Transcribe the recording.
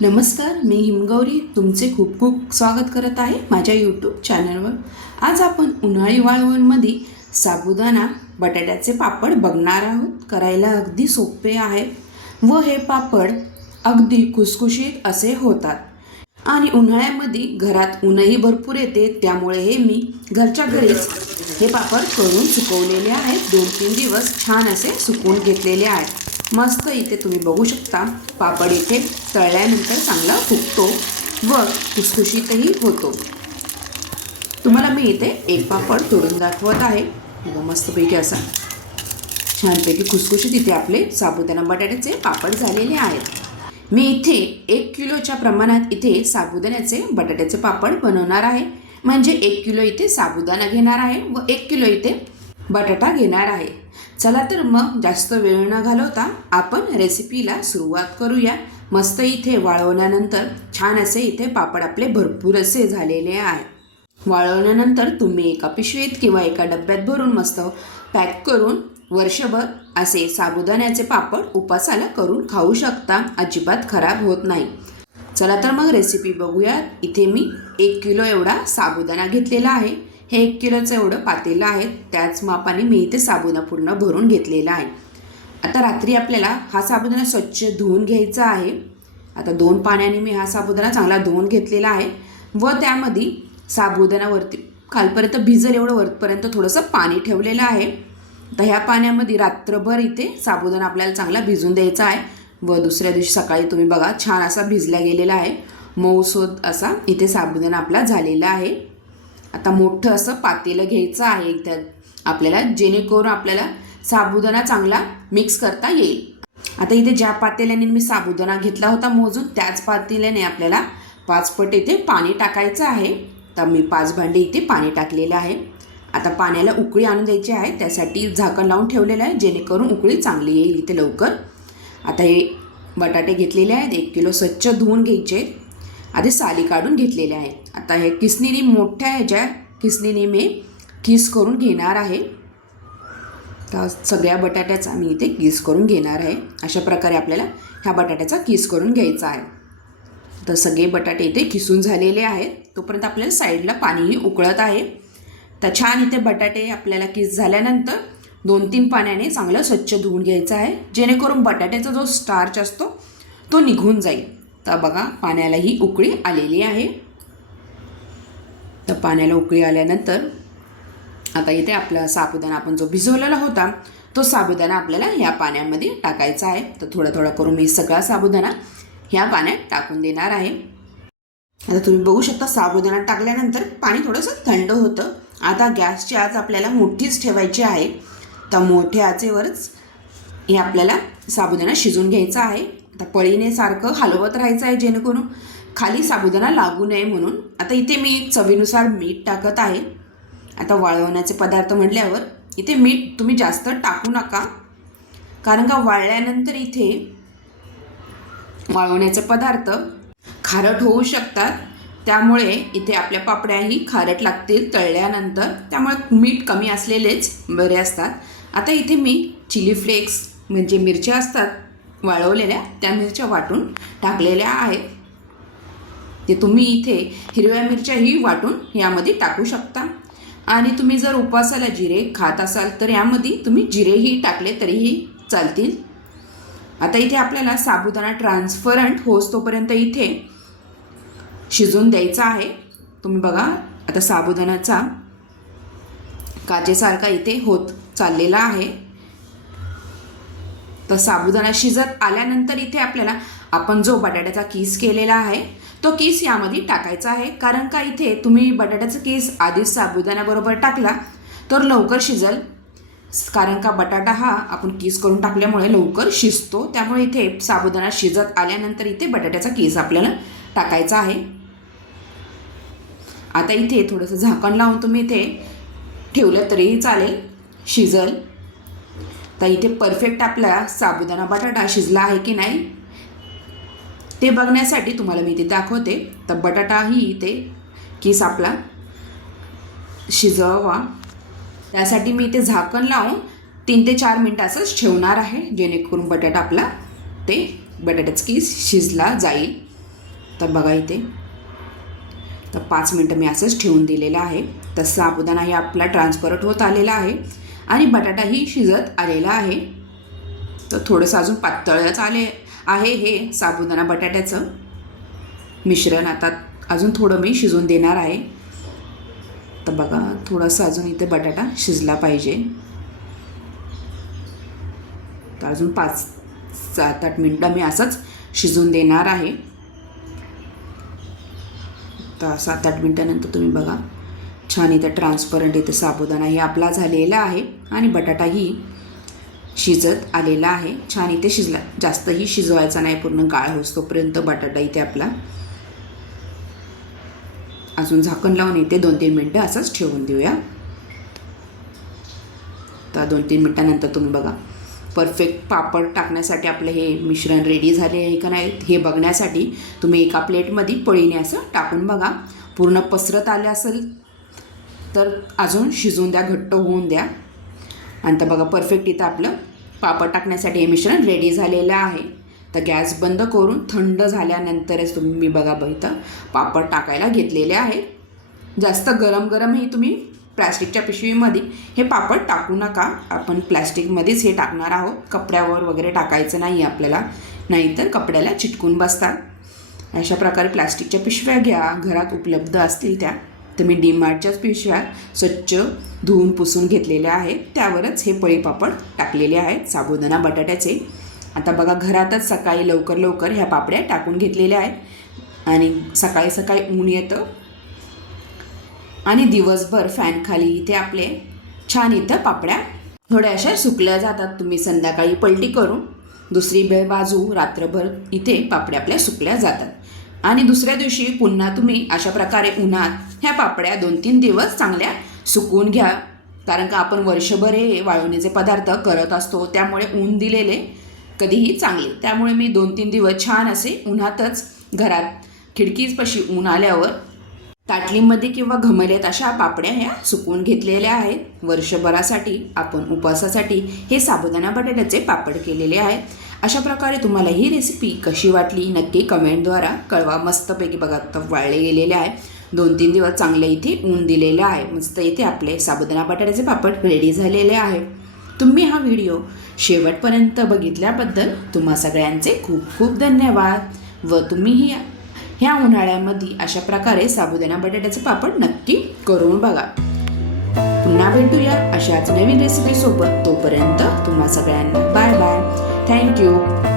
नमस्कार, मी हिमगौरी तुमचे खूप खूप स्वागत करत आहे माझ्या यूट्यूब चॅनलवर। आज आपण उन्हाळी वाळवणमध्ये साबुदाणा बटाट्याचे पापड बघणार आहोत। करायला अगदी सोपे आहे व हे पापड अगदी खुसखुशीत असे होतात आणि उन्हाळ्यामध्ये घरात ऊनही भरपूर येते, त्यामुळे हे मी घरच्या घरीच हे पापड करून सुकवलेले आहेत। 2-3 दिवस छान असे सुकवून घेतलेले आहेत। मस्त इथे तुम्ही बघू शकता पापड इथे तळल्यानंतर चांगला फुगतो व खुसखुशीतही होतो। तुम्हाला मी इथे एक पापड तोडून दाखवत आहे। मस्तपैकी असा छानपैकी खुसखुशीत इथे आपले साबुदाणा बटाट्याचे पापड झालेले आहेत। मी इथे 1 किलोच्या प्रमाणात इथे साबुदाण्याचे बटाट्याचे पापड बनवणार आहे। म्हणजे 1 किलो इथे साबुदाणा घेणार आहे व 1 किलो इथे बटाटा घेणार आहे। चला तर मग जास्त वेळ न घालवता आपण रेसिपीला सुरुवात करूया। मस्त इथे वाळवल्यानंतर छान असे इथे पापड आपले भरपूर असे झालेले आहेत। वाळवल्यानंतर तुम्ही एका पिशवीत किंवा एका डब्यात भरून मस्त पॅक करून वर्षभर असे साबुदाण्याचे पापड उपासाला करून खाऊ शकता, अजिबात खराब होत नाही। चला तर मग रेसिपी बघूया। इथे मी 1 किलो एवढा साबुदाणा घेतलेला आहे। हे 1 किलोचं एवढं पातेलं आहे, त्याच मापाने मी इथे साबुदाणा पूर्ण भरून घेतलेला आहे। आता रात्री आपल्याला हा साबुदाणा स्वच्छ धुवून घ्यायचा आहे। आता 2 पाण्याने मी हा साबुदाणा चांगला धुवून घेतलेला आहे व त्यामध्ये साबुदाणावरती खालपर्यंत भिजेल एवढं वरपर्यंत थोडंसं पाणी ठेवलेलं आहे। तर ह्या पाण्यामध्ये रात्रभर इथे साबुदाणा आपल्याला चांगला भिजून द्यायचा आहे व दुसऱ्या दिवशी सकाळी तुम्ही बघा छान असा भिजला गेलेला आहे, मऊसूद असा इथे साबुदाणा आपला झालेला आहे। आता मोठं असं पातेलं घ्यायचं आहे त्यात आपल्याला, जेणेकरून आपल्याला साबुदाणा चांगला मिक्स करता येईल। आता इथे ज्या पातेल्याने मी साबुदाणा घेतला होता मोजून, त्याच पातेल्याने आपल्याला 5 पट इथे पाणी टाकायचं आहे। तर मी 5 भांडे इथे पाणी टाकलेलं आहे। आता पाण्याला उकळी आणून द्यायची आहे, त्यासाठी झाकण लावून ठेवलेलं आहे, जेणेकरून उकळी चांगली येईल इथे लवकर। आता हे बटाटे घेतलेले आहेत 1 किलो, स्वच्छ धुवून घ्यायचे, आधी साली काढून घेतलेले आहेत। आता हे किसणीने मोठ्या ह्याच्या किसणीने मी किस करून घेणार आहे। तर सगळ्या बटाट्याचा मी इथे किस करून घेणार आहे। अशा प्रकारे आपल्याला ह्या बटाट्याचा किस करून घ्यायचा आहे। तर सगळे बटाटे इथे किसून झालेले आहेत, तोपर्यंत आपल्याला साईडला पाणीही उकळत आहे। तर छान इथे बटाटे आपल्याला किस झाल्यानंतर 2-3 पाण्याने चांगलं स्वच्छ धुवून घ्यायचं आहे, जेणेकरून बटाट्याचा जो स्टार्च असतो तो निघून जाईल। तर बघा पाण्यालाही उकळी आलेली आहे। तर पाण्याला उकळी आल्यानंतर आता इथे आपला साबुदाणा आपण जो भिजवलेला होता तो साबुदाणा आपल्याला ह्या पाण्यामध्ये टाकायचा आहे। तर थोडा थोडा करून मी सगळा साबुदाणा ह्या पाण्यात टाकून देणार आहे। आता तुम्ही बघू शकता साबुदाणा टाकल्यानंतर पाणी थोडंसं थंड होतं। आता गॅसची आच आपल्याला मोठीच ठेवायची आहे। तर मोठ्या आचेवरच हे आपल्याला साबुदाणा शिजून घ्यायचा आहे। आता पळीने सारखं हलवत राहायचं आहे, जेणेकरून खाली साबुदाणा लागू नये म्हणून। आता इथे मी चवीनुसार मीठ टाकत आहे। आता वाळवण्याचे पदार्थ म्हटल्यावर इथे मीठ तुम्ही जास्त टाकू नका, कारण का वाळल्यानंतर इथे वाळवण्याचे पदार्थ खारट होऊ शकतात, त्यामुळे इथे आपल्या पापड्याही खारट लागतील तळल्यानंतर, त्यामुळे मीठ कमी असलेलेच बरे असतात। आता इथे मी चिली फ्लेक्स म्हणजे मिरच्या असतात वाळवलेल्या, त्या मिरच्या वाटून टाकलेल्या आहेत। ते तुम्ही इथे हिरव्या मिरच्याही वाटून यामध्ये टाकू शकता आणि तुम्ही जर उपवासाला जिरे खात असाल तर यामध्ये तुम्ही जिरेही टाकले तरीही चालतील। आता इथे आपल्याला साबुदाणा ट्रान्सपरंट होस तोपर्यंत इथे शिजून द्यायचा आहे। तुम्ही बघा आता साबुदाण्याचा काचेसारखा इथे होत चाललेला आहे। तर साबुदाणा शिजत आल्यानंतर इथे आपल्याला आपण जो बटाट्याचा किस केलेला आहे तो किस यामध्ये टाकायचा आहे, कारण का इथे तुम्ही बटाट्याचा किस आधीच साबुदाण्याबरोबर टाकला तर लवकर शिजेल, कारण का बटाटा हा आपण किस करून टाकल्यामुळे लवकर शिजतो। त्यामुळे इथे साबुदाणा शिजत आल्यानंतर इथे बटाट्याचा किस आपल्याला टाकायचा आहे। आता इथे थोडंसं झाकण लावून तुम्ही इथे ठेवलं तरीही चालेल, शिजल। तर इथे परफेक्ट आपला साबुदाणा बटाटा शिजला आहे की नाही ते बघण्यासाठी तुम्हाला मी इथे दाखवते। तर बटाटाही इथे किस आपला शिजवा, त्यासाठी मी इथे झाकण लावून 3 ते 4 मिनिटं असंच ठेवणार आहे, जेणेकरून बटाटा आपला ते बटाट्याचा किस शिजला जाईल। तर बघा इथे तर 5 मिनटं मी असंच ठेवून दिलेलं आहे. तर साबुदाणाही आपला ट्रान्सपरंट होत आलेला आहे आणि बटाटाही शिजत आलेला आहे. तर थोडंसं अजून पातळच आले आहे हे साबुदाणा बटाट्याचं मिश्रण. आता अजून थोडं मी शिजवून देणार आहे. तर बघा थोडंसं अजून इथे बटाटा शिजला पाहिजे. तर अजून 5-7-8 मिनटं मी असंच शिजवून देणार आहे. तर 7-8 मिनटानंतर तुम्ही बघा छान इथे ट्रान्सपरंट इथे साबुदाणाही आपला झालेला आहे आणि बटाटाही शिजत आलेला आहे. छान इथे शिजला, जास्तही शिजवायचा नाही, पूर्ण गाळ होईस्तोपर्यंत बटाटा इथे आपला. अजून झाकण लावून इथे 2-3 मिनटं असंच ठेवून देऊया. तर 2-3 मिनटानंतर तुम्ही बघा परफेक्ट पापड टाकण्यासाठी आपलं हे मिश्रण रेडी झाले आहे का नाही हे बघण्यासाठी तुम्ही एका प्लेटमध्ये पळीने असं टाकून बघा. पूर्ण पसरत आलं असेल तर अजून शिजवून द्या, घट्ट होऊन द्या. आणि तर बघा परफेक्ट इथं आपलं पापड टाकण्यासाठी हे मिश्रण रेडी झालेलं आहे. तर गॅस बंद करून थंड झाल्यानंतरच तुम्ही बघा इथं पापड टाकायला घेतलेले आहेत. जास्त गरमही तुम्ही प्लॅस्टिकच्या पिशवीमध्ये हे पापड टाकू नका. आपण प्लॅस्टिकमध्येच हे टाकणार आहोत, कपड्यावर वगैरे टाकायचं नाही आपल्याला, नाहीतर कपड्याला चिटकून बसतात. अशा प्रकारे प्लॅस्टिकच्या पिशव्या घ्या, घरात उपलब्ध असतील त्या. तर मी डीमार्टच्याच पिशव्या स्वच्छ धुवून पुसून घेतलेल्या आहेत, त्यावरच हे पळी पापड टाकलेले आहेत साबुदाणा बटाट्याचे. आता बघा घरातच सकाळी लवकर ह्या पापड्या टाकून घेतलेल्या आहेत आणि सकाळी ऊन येतं आणि दिवसभर फॅनखाली इथे आपले छान इथं पापड्या थोड्या अशा सुकल्या जातात. तुम्ही संध्याकाळी पलटी करून दुसरी बाजू रात्रभर इथे पापड्या आपल्या सुकल्या जातात आणि दुसऱ्या दिवशी पुन्हा तुम्ही अशा प्रकारे उन्हात ह्या पापड्या 2-3 दिवस चांगल्या सुकवून घ्या. कारण का आपण वर्षभर हे वाळवणीचे पदार्थ करत असतो, त्यामुळे ऊन दिलेले कधीही चांगले. त्यामुळे मी 2-3 दिवस छान असे उन्हातच घरात खिडकीपाशी ऊन आल्यावर ताटलीमध्ये किंवा घमेल्यात अशा पापड्या ह्या सुकवून घेतलेल्या आहेत. वर्षभरासाठी आपण उपवासासाठी हे साबुदाणा बटाट्याचे पापड केलेले आहेत. अशा प्रकारे तुम्हाला ही रेसिपी कशी वाटली नक्की कमेंटद्वारा कळवा. मस्तपैकी बघा आता वाळले गेलेले आहे, 2-3 दिवस चांगले इथे ऊन दिलेले आहे. मस्त इथे आपले साबुदाणा बटाट्याचे पापड रेडी झालेले आहे. तुम्ही हा व्हिडिओ शेवटपर्यंत बघितल्याबद्दल तुम्हा सगळ्यांचे खूप खूप धन्यवाद. व तुम्हीही ह्या उन्हाळ्यामध्ये अशा प्रकारे साबुदाणा बटाट्याचे पापड नक्की करून बघा. पुन्हा भेटूया अशाच नवीन रेसिपीसोबत. तोपर्यंत तुम्हा सगळ्यांना बाय बाय. थँक्यू.